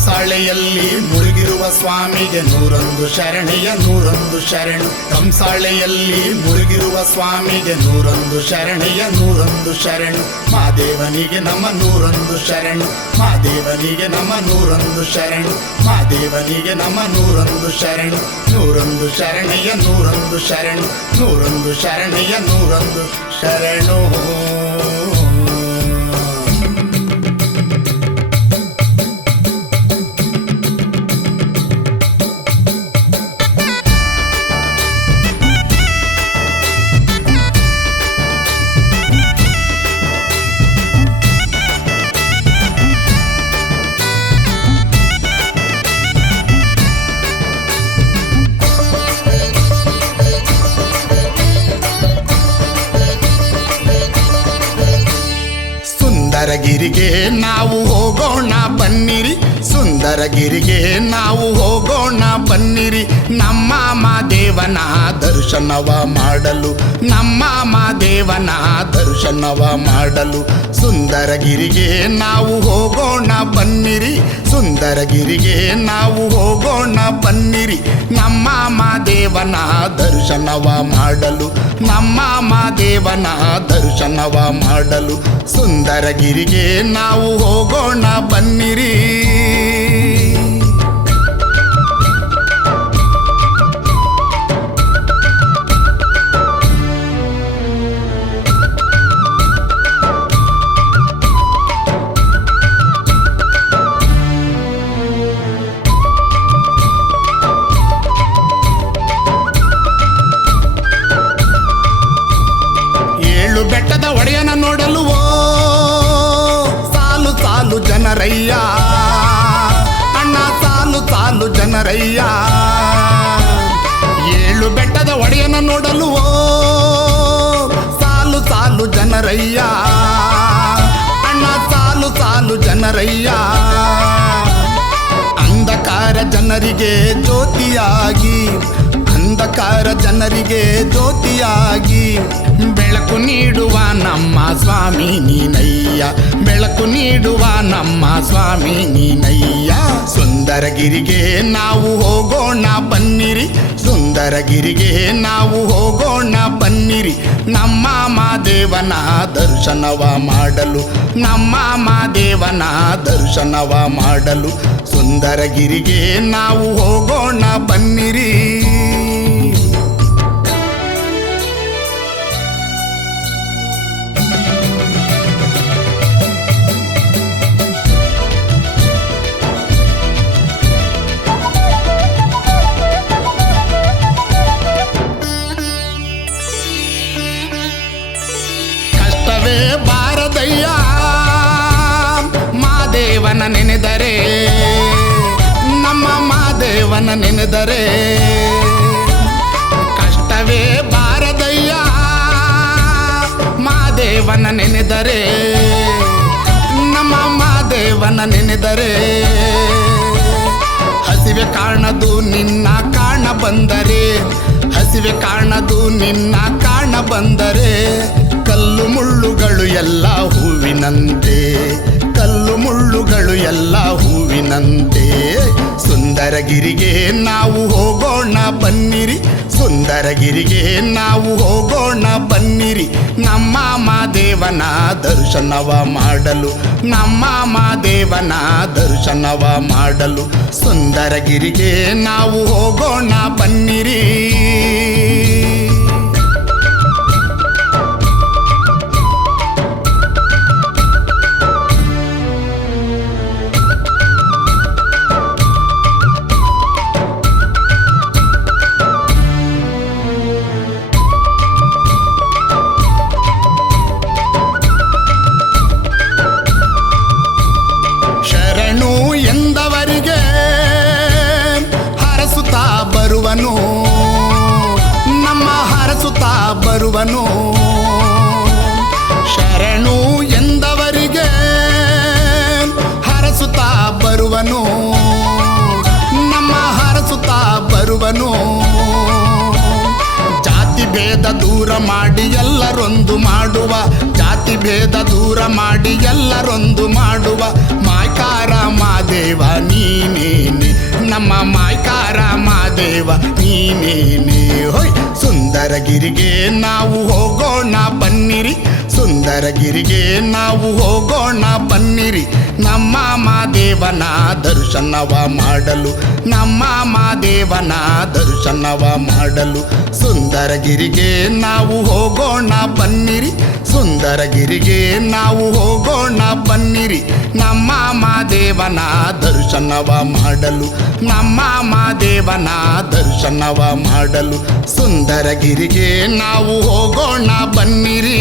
ಕಂಸಾಳೆಯಲ್ಲಿ ಮುಳುಗಿರುವ ಸ್ವಾಮಿಗೆ 101 ಶರಣೆಯ 101 ಶರಣು. ಕಂಸಾಳೆಯಲ್ಲಿ ಮುಳುಗಿರುವ ಸ್ವಾಮಿಗೆ 101 ಶರಣೆಯ 101 ಶರಣು. ಮಾದೇವನಿಗೆ ನಮ್ಮ 101 ಶರಣು. ಮಾದೇವನಿಗೆ ನಮ್ಮ 101 ಶರಣು. ಮಾದೇವನಿಗೆ ನಮ್ಮ 101 ಶರಣು. 101 ಶರಣೆಯ 101 ಶರಣು. 101 ಶರಣೆಯ 101 ಶರಣು. ಸುಂದರಗಿರಿಗೆ ನಾವು ಹೋಗೋಣ ಬನ್ನಿರಿ. ಸುಂದರಗಿರಿಗೆ ನಾವು ಹೋಗೋಣ ಬನ್ನಿರಿ. ನಮ್ಮ ಮಾದೇವನ ದರ್ಶನವ ಮಾಡಲು. ನಮ್ಮ ಮಾದೇವನ ದರ್ಶನವ ಮಾಡಲು. ಸುಂದರಗಿರಿಗೆ ನಾವು ಹೋಗೋಣ ಬನ್ನಿರಿ. ಸುಂದರಗಿರಿಗೆ ನಾವು ಹೋಗೋಣ ಬನ್ನಿರಿ. ನಮ್ಮ ಮಾದೇವನ ದರ್ಶನವ ಮಾಡಲು. ನಮ್ಮ ಮಾದೇವನ ದರ್ಶನವ ಮಾಡಲು. ಸುಂದರಗಿರಿಗೆ ನಾವು ಹೋಗೋಣ ಬನ್ನಿರಿ. ಬೆಟ್ಟದ ಒಡೆಯನ ನೋಡಲು ಸಾಲು ಸಾಲು ಜನರಯ್ಯ. ಅಣ್ಣ ಸಾಲು ಸಾಲು ಜನರಯ್ಯ. 7 ಬೆಟ್ಟದ ಒಡೆಯನ ನೋಡಲು ಸಾಲು ಸಾಲು ಜನರಯ್ಯ. ಅಣ್ಣ ಸಾಲು ಸಾಲು ಜನರಯ್ಯ. ಅಂಧಕಾರ ಜನರಿಗೆ ಜ್ಯೋತಿಯಾಗಿ. ಅಂಧಕಾರ ಜನರಿಗೆ ಜ್ಯೋತಿಯಾಗಿ ಬೆಳಕು ನೀಡುವ ನಮ್ಮ ಸ್ವಾಮಿ ನೀನಯ್ಯ. ಬೆಳಕು ನೀಡುವ ನಮ್ಮ ಸ್ವಾಮಿ ನೀನಯ್ಯ. ಸುಂದರಗಿರಿಗೆ ನಾವು ಹೋಗೋಣ ಬನ್ನಿರಿ. ಸುಂದರಗಿರಿಗೆ ನಾವು ಹೋಗೋಣ ಬನ್ನಿರಿ. ನಮ್ಮ ಮಾದೇವನ ದರ್ಶನವ ಮಾಡಲು. ನಮ್ಮ ಮಾದೇವನ ದರ್ಶನವ ಮಾಡಲು. ಸುಂದರಗಿರಿಗೆ ನಾವು ಹೋಗೋಣ ಬನ್ನಿರಿ. ಕಷ್ಟವೇ ಬಾರದಯ್ಯ ಮಾದೇವನ ನೆನೆದರೆ. ನಮ್ಮ ಮಾದೇವನ ನೆನೆದರೆ ಕಷ್ಟವೇ ಬಾರದಯ್ಯ ಮಾದೇವನ ನೆನೆದರೆ. ನಮ್ಮ ಮಾದೇವನ ನೆನೆದರೆ ಹಸಿವೆ ಕಾಣದು ನಿನ್ನ ಕಾಣ ಬಂದರೆ. ಹಸಿವೆ ಕಾಣದು ನಿನ್ನ ಕಾಣ ಬಂದರೆ. ಕಲ್ಲು ಮುಳ್ಳುಗಳು ಎಲ್ಲ ಹೂವಿನಂತೆ. ಕಲ್ಲು ಮುಳ್ಳುಗಳು ಎಲ್ಲ ಹೂವಿನಂತೆ. ಸುಂದರಗಿರಿಗೆ ನಾವು ಹೋಗೋಣ ಬನ್ನಿರಿ. ಸುಂದರಗಿರಿಗೆ ನಾವು ಹೋಗೋಣ ಬನ್ನಿರಿ. ನಮ್ಮ ಮಾದೇವನ ದರ್ಶನವ ಮಾಡಲು. ನಮ್ಮ ಮಾದೇವನ ದರ್ಶನವ ಮಾಡಲು. ಸುಂದರಗಿರಿಗೆ ನಾವು ಹೋಗೋಣ ಬನ್ನಿರಿ. ಶರಣು ಎಂದವರಿಗೆ ಹರಸುತ್ತಾ ಬರುವನು. ನಮ್ಮ ಹರಸುತ್ತಾ ಬರುವನು. ಶರಣು ಎಂದವರಿಗೆ ಹರಸುತ್ತಾ ಬರುವನು. ನಮ್ಮ ಹರಸುತ್ತಾ ಬರುವನು. ಜಾತಿ ಭೇದ ದೂರ ಮಾಡಿ ಎಲ್ಲರೊಂದು ಮಾಡುವ, ಜಾತಿ ಭೇದ ದೂರ ಮಾಡಿ ಎಲ್ಲರೊಂದು ಮಾಡುವ ಮಾಯ್ಕಾರ ಮಾದೇವ ನೀನೇನೆ, ನಮ್ಮ ಮಾಯ್ಕಾರ ಮಾದೇವ ನೀನೇನೆ. ಹೊಯ್ ಸುಂದರಗಿರಿಗೆ ನಾವು ಹೋಗೋಣ ಬನ್ನಿರಿ, ಸುಂದರಗಿರಿಗೆ ನಾವು ಹೋಗೋಣ ಬನ್ನಿರಿ, ನಮ್ಮ ಮಾದೇವನ ದರ್ಶನವ ಮಾಡಲು, ನಮ್ಮ ಮಾದೇವನ ದರ್ಶನವ ಮಾಡಲು. ಸುಂದರಗಿರಿಗೆ ನಾವು ಹೋಗೋಣ ಬನ್ನಿರಿ, ಸುಂದರಗಿರಿಗೆ ನಾವು ಹೋಗೋಣ ಬನ್ನಿರಿ, ನಮ್ಮ ಮಾದೇವನ ದರ್ಶನವ ಮಾಡಲು, ನಮ್ಮ ಮಾದೇವನ ದರ್ಶನವ ಮಾಡಲು. ಸುಂದರಗಿರಿಗೆ ನಾವು ಹೋಗೋಣ ಬನ್ನಿರಿ.